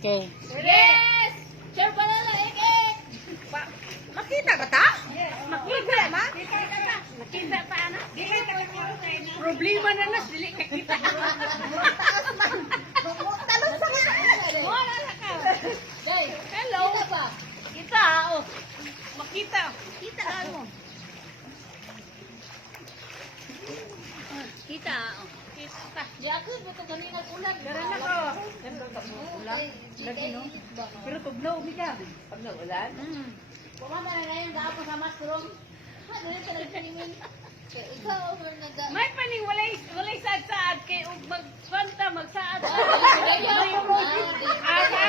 Okay. Yes! Sure ba na ik? Makita ba ta? Makita ma? Makita pa ano? Problema na nas dili ka kita. Talon sa nga. Wala na ka. Day, hello. Kita ba? Kita oh. Makita. Kita ano? Kita oh. Kita. Di ako buto kanina ulan. Garan na ko. Ulan. Lagi no. Pero tugnaw mi ka. Pag naulan. Pumama na ngayon gapo sa mushroom. Ha, dili ka nagpanimin. Ikaw over na ga. May paning walay saad-saad kay ug magkwanta magsaad.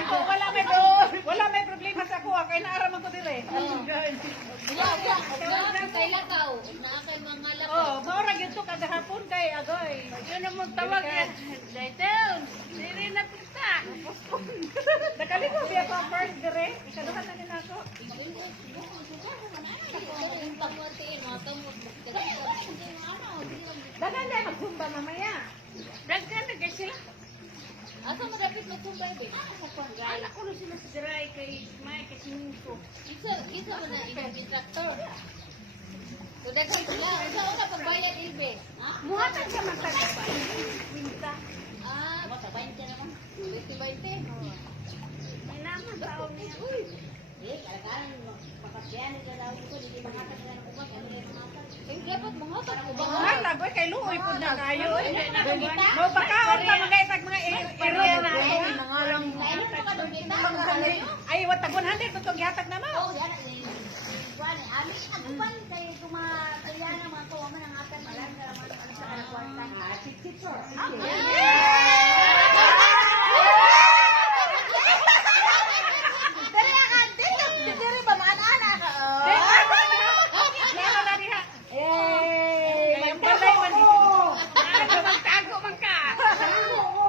Ako wala may problema sa kuha kay naaraman ko dire. Kay lakaw. Naa kay mga lakaw. Oh, maura gyud to kada hapon kay agoy. Yun ang magtawag yan. Daytown, diri na pita. Nakaligo biya ko ang first dire. Ikaduhan na din ako. Dagan na magsumba mamaya. Daghan na kay sila. Asa mo dapat magsumba be? Ala ko na sila sa diray kay may kasinto. Isa mo na instructor. Udagan sila. Isa o na pagbayad ilbe. Ha? Muhatag ka magtagba. Minta. Ah, basta 20 naman. 20. May naman tao niya. Kailangan makasyan nila daw ko, hindi makatag na ng ubas, ano yung makatag. Dapat mangatag ko ba? Hala, boy kay luoy pud na kayo. Nakabita. Mo bakaon pa mga itag mga area na ako. Lain mo ka doon kita. Ay, wat tag 100 to gihatag na mo. Oo, yan. Kuan, amin ang uban kay kaya na mga tuwa man ang akan malang naman ano sa kanang kwarta. Ah, sit sir. Dali ka, dili ba maana ka? Lalo na diha. Eh, magbalay man dito. Magtago man ka.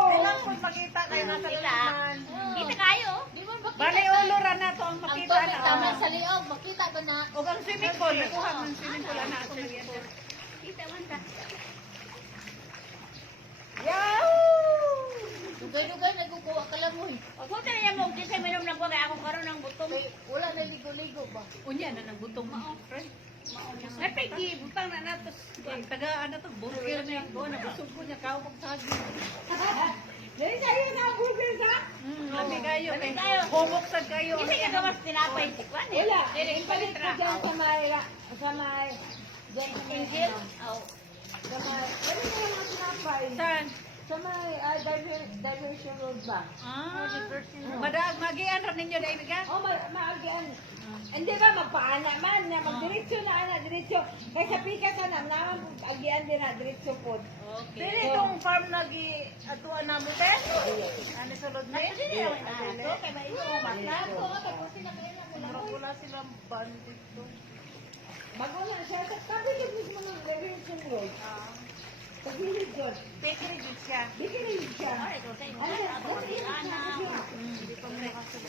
Kailang pud makita kayo nasa laman. Kita kayo. Di mo makita. Bali ulo ra na to ang Ang makita tubig na. tama sa liog, makita ba na? O ang swimming pool, kuha man swimming pool na ako mag Kita man ka. Yahoo! Dugay-dugay nagkukuha ka lang mo. Ako ta niya mo kasi minom na ko kay ako karon ng butong. Wala na ligo-ligo ba? Unya na nang butong mao, friend. Ay pegi butang na natos. Taga ano to, burger na ko, nabusog ko niya kao pag sagi. Dali kayo na burger sa? Labi kayo kay homok sad kayo. Kasi ka gawas tinapay tikwan. Wala. Dili Ipalit ko dyan sa may, Diyan sa may Angel. ano. sa may, ano na yung sinapay? Saan? Sa may, diversion road ba? Madag magian ra ninyo dai biga. Oh, maagian. Hindi ba magpaana man na magdiretso na ana diretso. Kay sa pikas na naman agian din na diretso pod. Okay. Dili tong farm lagi atuan na mo te. Ano sulod ni? Dili ra na ato kay may imo mata. Oo, tapos sinakayan ako lang. Wala silang bandit to. Bago na siya sa tabi mismo ng diversion road. Tagilid doon. Bakery jud siya. Bigilid siya. Ay, ko sa inyo.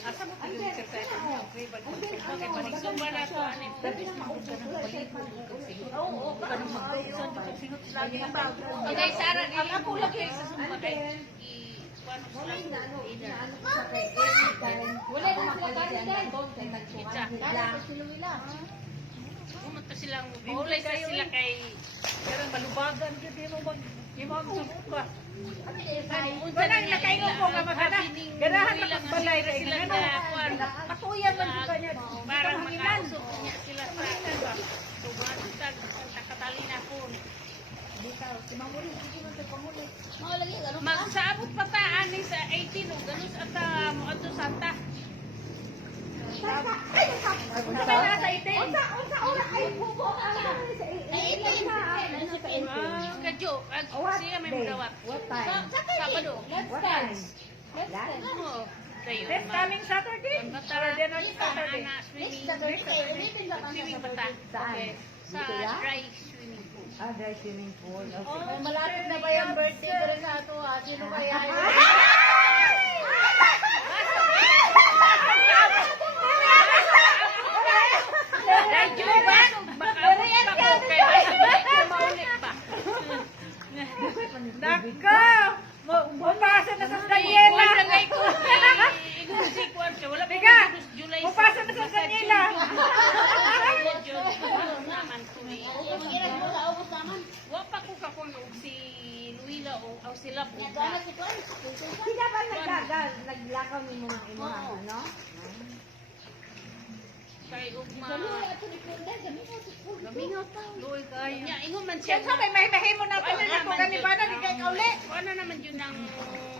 Asa mo tigil sa sa okay ba? Okay, panisumba na to ani. Oo, kanang magtuson to singot lagi ang bago. Inay sara di ako lagi sa sumba kay kuan Wala na ano, either. ano sa kay Wala na sila karin Kitsa. Kala ko siluila. Pumunta silang ulay sa sila kay pero malubagan gyud mo mag imam sa buka. unsa nang nakaingon ko nga magana. Ganahan na pagbalay ra sila sila na kuan. Patuyan man kita niya. Parang makausok niya sila sa tubag takatali na po. Mga lagi, ano? Magsaabot pa ta ani sa 18 o ganun ata mo ato Santa. Unsa na sa 18? Unsa ora ay bubo ana sa Ay, ito yun. Ano sa ito? Kadyo, siya may mudawat. What time? Sabado. Let's dance. Let's Last? dance. Oo. Dayon. This coming Saturday? Matara Or then on Saturday? Next Swimming. Saturday kayo, ulitin ba kami Swimming sa bata. Saan? Okay. Sa Dito lang? dry swimming pool. Dry swimming pool. Ay, malapit na ba yung birthday ko rin sa ato ha? Sino kaya yun? Dahil yun ba? Makaabot pa ko kay medyo maulit pa. Naka! Bumasa na sa Daniela! Daniela! lakaw ni mo ng imo Oo. ano? Kay ugma. Gamingot pa. Luoy kayo. Nya ingon man siya. Sa may mahimo na to. Ano Ako naman gani yun? ba na di kay kauli? Ano naman yun ang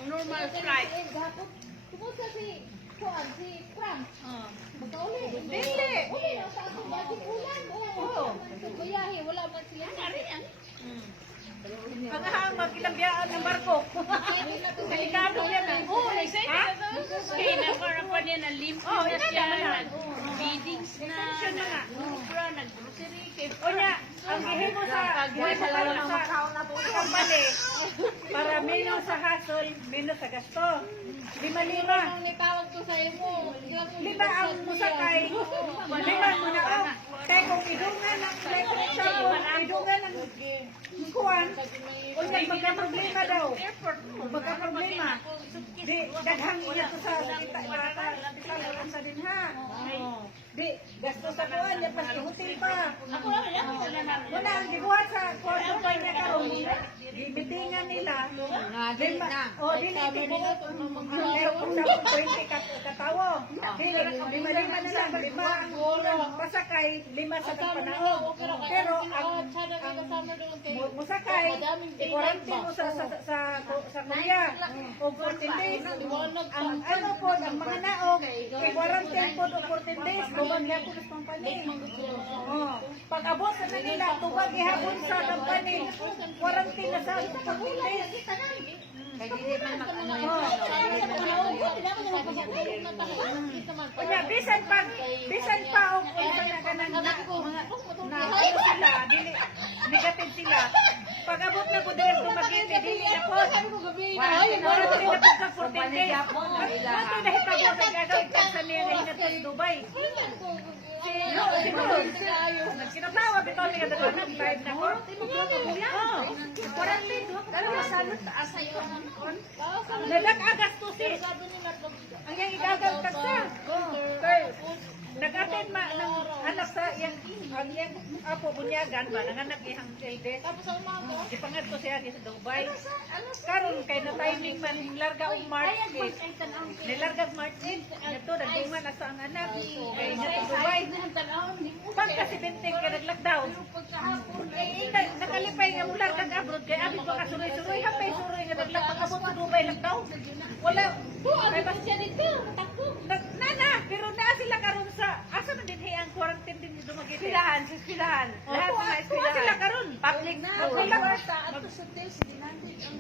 normal flight? Kumusta si Juan, si Frank? Oh. Magkauli. Dili. Uli, nasa ako bakit ulan? Oo. Bayahe, wala man sila. Ari yan. Ang hang magkilabiyaan ng barko. Delikado yan ah. Oh, nagsay ka to. Kaya nagkaroon pa niya na lymph Oh, na ina siya. naman. Feedings na. Extension na nga. Nag-grocery, nag-grocery. O niya, ang gihimo sa company para menos sa hasol, menos sa gasto. 5,000. Ang itawag ko sa imo. Lima ang musakay. Lima mo na o. Kaya kung idungan ng like for example, idungan ng kuwan, o magka-problema daw. Airport. Magka-problema. Di, daghang niya to sa kita. Para sa din ha. Di, gasto sa kuwan, niya pas hotel pa. Ako lang, ako wala na. Wala, ang gibuhat sa kwarto pa niya karon. Gibitingan nila. Lima, o dili tibuot. Ang airport sa 20 katawo. Dili, lima na lang, lima ang pasakay, lima sa panaog. Pero ang musakay, i-quarantine mo sa Korea. O 14 days. Ang ano po, ang mga naog, i-quarantine po o 14 days. Bumag nga po sa company. Pag abot sa nila, tubag ihapon sa company. Quarantine na sa 14 days. Kaya bisan pa o na kanang na ano sila, dili negative sila. Pag abot na po dahil tumagiti, dili na po. Quarantine na po sa 14 days. Mato na hitabo sa gagawin ka sa niya na hinatid sa Dubai. Nagkinatawa, bitaw niya na doon, nag-live na ko. Quarantine, dalawa salot, asayo ang kon. Nadak agas to si. Ang yung igagal kasa. Nag-attend ng anak sa yang ang yang apo bunyagan ba nanganak ihang kayde. Tapos ang mga ipangat ko siya sa Dubai. Karon kay na timing man larga og March. Nilarga March 8 ato nagduman na sa ang anak kay na Dubai. Pag kasi benteng ka nag-lockdown. Nakalipay nga mula kag abroad kay abi pa kasuroy-suroy hapay suroy nga nag-lockdown abot sa Dubai lockdown. Wala. Kay ba siya dito? Nana, pero naa sila karon sa asa man din ang quarantine din dito magiti. Pilahan. Lahat na pilahan. Sila karon. Public na. Wala sa ato sa test dinandig ang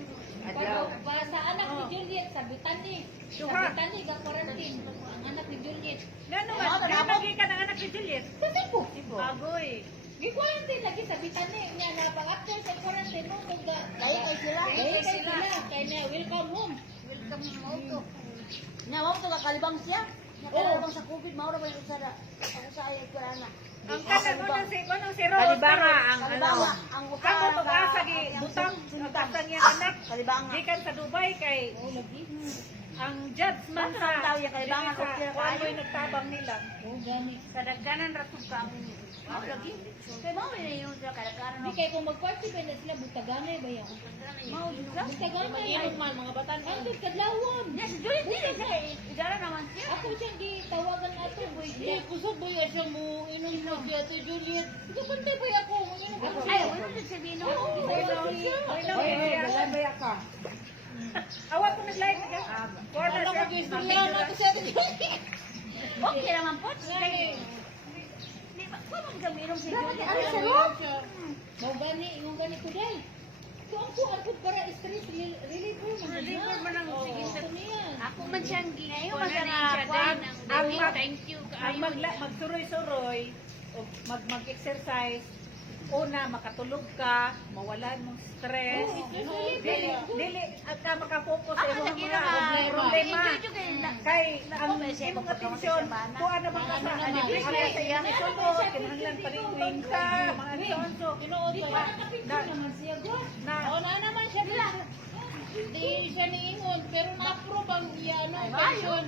Para sa anak ni Juliet, sa Bitani. Sa Bitani, ga quarantine. Ang anak ni Juliet. Ngano man, nabagi ka ng anak ni Juliet. Sa Cebu. Bagoy. Gi-quarantine lagi sa Bitani. Niya na pag-after sa quarantine mo. Kaya sila. Kaya na, welcome home. Welcome home to. Nawag to kakalibang siya. Nakalibang sa COVID, maura ba yung usara? Ang usaya ko na. Ang kanan mo si Rose. Kalibanga ang ano. Ang Kamu to ka sa butang butang yang anak. Kalibanga. Gikan sa Dubai kay ang judge man sa kalibanga ko ano yung nagtabang nila. Sa dagdanan ra tud ka ang Kaya mo na yung sa kalagaran. Hindi kaya kung mag-participate na sila, butaganay ba yan? Butaganay. Mga batan. Ang kadlawon. Yes, Juliet, idara naman siya. Ako siyang gitawagan ato, boy. Hindi, kusog boy, siya mo, inom mo siya to, Juliet. Ito kante ba ako? Ay, wala na siya bino. awat ko nag-live ka. Wala siya. Okay naman po. Kung gamirong si Juliet. Ay, sarap. Mau gani, yung gani ko dahil. Ako para stress reliever man ang sige sa Ako man siyang ginayon. Ako man Ang thank you. Ang magsuroy-suroy o mag-exercise, una makatulog ka, mawalan mong stress. Dili at ka makafocus sa imong mga problema. Kay ang imong atensyon, kuha na bang ka sa sa iyang sulod, kinahanglan paringwing ka, mga sonso. Di pa nakapicture naman siya, God. Oo na naman siya nila. Hindi siya niingon, pero na-approve ang pension.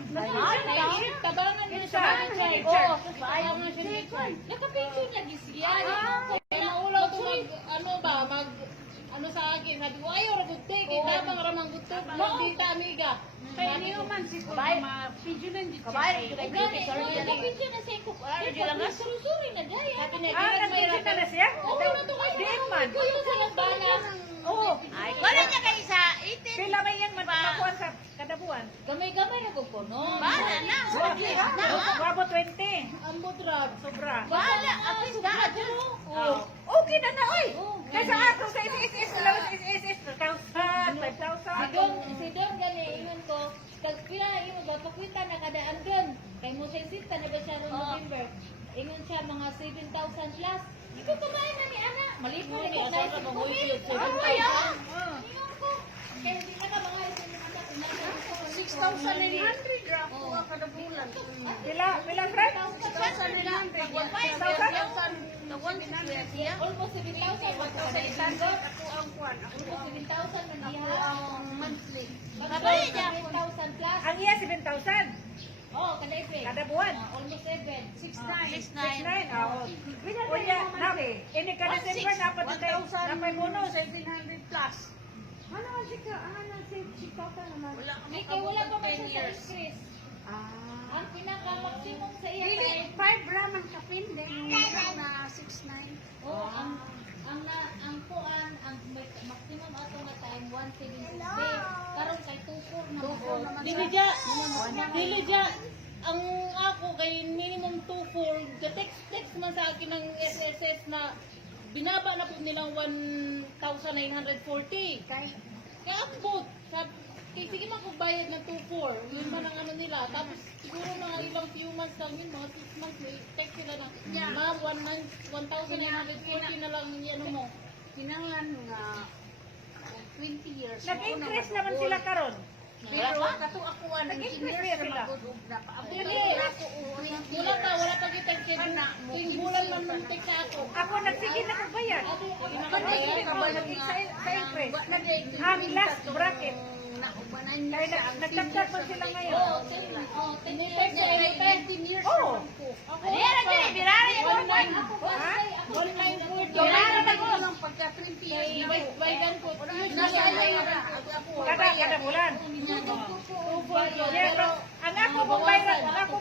Tabangan niya sa Richard. Oo, tabangan siya ni Richard. Nakapicture niya gisya. Kaya naulaw ito ano sa akin. Sabi ko, ayaw, ragute, kaya tabang ramang gusto. Magdita, amiga. Kaya niyo man si Kabayan. pigeonan di Kabayan, ito kay Jimmy, sorry Wala yan na eh. picture na siya ko. Wala na dyan lang, ah. Suri na daya. nagpipita na siya? Oo, na to kayo. Di man. Kuya sa nagbala. Oo. Ay, wala niya kayo sa itin. Pila may yan matakuan sa kada buwan? Gamay-gamay na ko no. Bahala na. Wabo 20. Ang mudrad. Sobra. Bahala, at least lahat yun. Oh. Okay na na, oy! Oo. Kaysa ato sa SSS, wala sa SSS, 5,000, 5,000. Si Don gani ingon ko, kag pila imo ba pakwita na kada andon. Kay mo sensita na ba siya noong November. Ingon siya mga 7,000 plus. Ikaw kumain na ni ana. Maliit mo ni sa sa mga YouTube. Ano kaya? Ingon ko. Kaya hindi na ka mga 6,900 ra Oo. kada bulan. Pila friend? 6,900. 6,000? Almost 7,000 ba ko Ako ang kwan. Almost 7,000 man diha. monthly. Babay niya 7,000 plus. Ang iya 7,000 Oh, kada ife. kada buwan. Almost 7. 6,900. 6,900. Oo. Kuya, ini ka December dapat tayo napay bonus. 700 plus. Ano man si Kota naman? Wala Ay, kay wala pa man siya sa increase. Ah. Ang pinaka-maximum sa iya Dili, kay 5 raman ka pinde. Na 6,900. oh, ang kuan ang maximum ato nga time 176 day. Karon kay 24 naman. Dili dya, ang ako kay minimum 2.4, text man sa akin ng SSS na binaba na po nilang 1,940. Kaya ambot, kay sige man kung bayad ng 2.4, yun man ang ano nila. Tapos siguro mga ilang few months lang yun, mga 6 months, may text sila na, ma'am, 1,940 na lang yung ano mo. Kinangan nga 20 years. Nag-increase naman sila karon. Pero kato ako ang Nag-increase sila. Wala pa kita ting bulan man nung text sa ako. Ako nagsige na kong bayad. Pinakabayad Ako sa increase. Ang last bracket. Kaya nagdagdag pa sila ngayon. Oh, Text sa iyo, 19 years. Oo. Ayan, ayan, birara yung Ako Ha? 1,940. Birara na ko ng pagka 20 years na ko. Baydan ko. Nasa iyo na. Kada bulan. Yeah, pero ang ako mong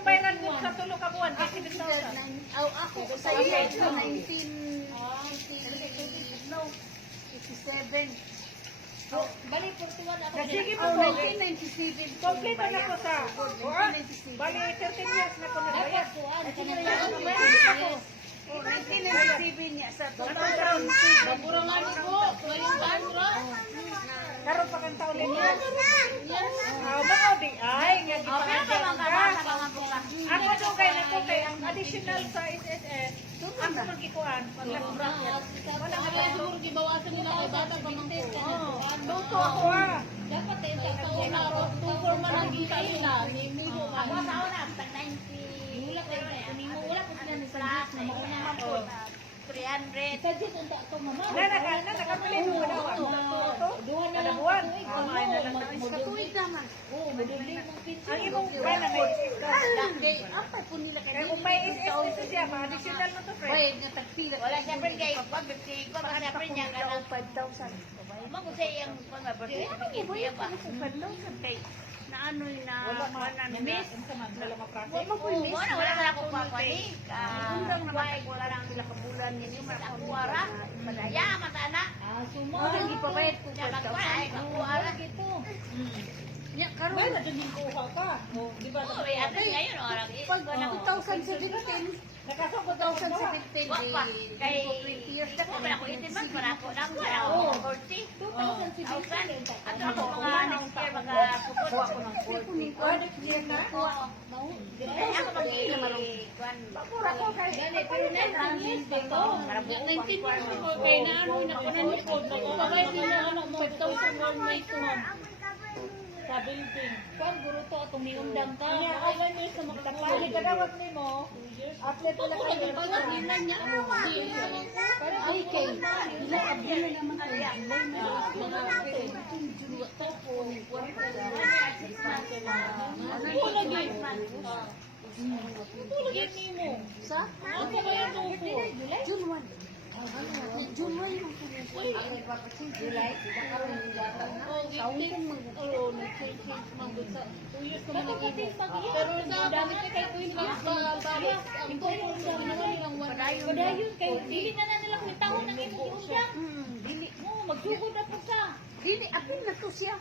bayaran mo sa tulo ka buwan kasi 7,000. Ako ko sa iyo, 1987. Bali 41 ako. Nagsige mo Oh, ko. 1997. Kompleto na ko sa. Bali 13 years na ko nagbayad. Oh, 1997 niya sa Murang ano ko, ngayong bandro. Karon pa kang taon ninyo. Baka di ay nga gipangadyan ka. Ako dugay na ko kay ang additional sa SSS. Ako man gikuan pag last bracket. Wala siguro gibawasan nila kay bata pa man ko. Luto ako ah. Dapat eh Sa una, 2-4 man ang kita nila. Mimo man. wala kay nimo wala ko sila ni Sanjit na mauna man po. 300. Sanjit unta to mama. Nakapili mo daw ako. Duha na Kada lang buwan. Ay na lang Katuig naman. Oh, madubling mong pizza. Ang imong ba na may Day, apa po nila kaya kaya kung may SSS siya, mga additional mo to friend. bayad nga tagpila. Wala siyempre kayo. Pag-birthday ko, baka siyempre niya ka ng 5,000. Umang ko sa iyang pang-birthday. Ano yung buya ba? Kay, na ano yun na, Wala miss. Wala mapractice. wala ka ako papani. Undang naman ako, wala lang sila kabulan. Hindi man ako wara. Madaya, matana. Ah, sumo. Hindi pa bayad ko. Siya magpay, makuwara. Gito. Niya, karoon. Wala din yung kuha ka. O, di ba? Oo, may atin ngayon, orang Pag 2017, nakasabot daw sa 2017, kay 20 years na wala ko 18 months, wala ko lang, wala ko 40. 2017. At ako mga next year, mga kupot ako ng 40. next year na. Kaya ako mag-i-kwan. Gani, pero 19 years pa to. 19 years ko kay na ano nakunan ni Pod. Magpabayad nila ano 5,000 more may tuhon. Sa building. Kuan guro to atong niundang ka. Kaya ilan years na Pali magpapali ka dawat ni mo. Atlet wala Ako kayo. nagpapayad nila niya. Pero AK. Ila abila naman kaya. Ako lagi. Ako lagi nimo. Sa? Ako kaya tubo. June 1. June 1 yung nag-change man good sa 2 years naman ang imo. Pero sa dami kay tuwing balik ang tuwing sa naman ilang 1 Padayon kay dili na nila mitahon ng imong iudak. Dili mo magsugod na po sa. Dili, apil na to siya.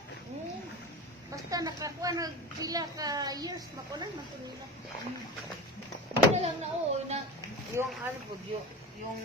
Basta nakakuha na sila ka years, makunan na to nila. Di na lang na oo na Yung ano po, yung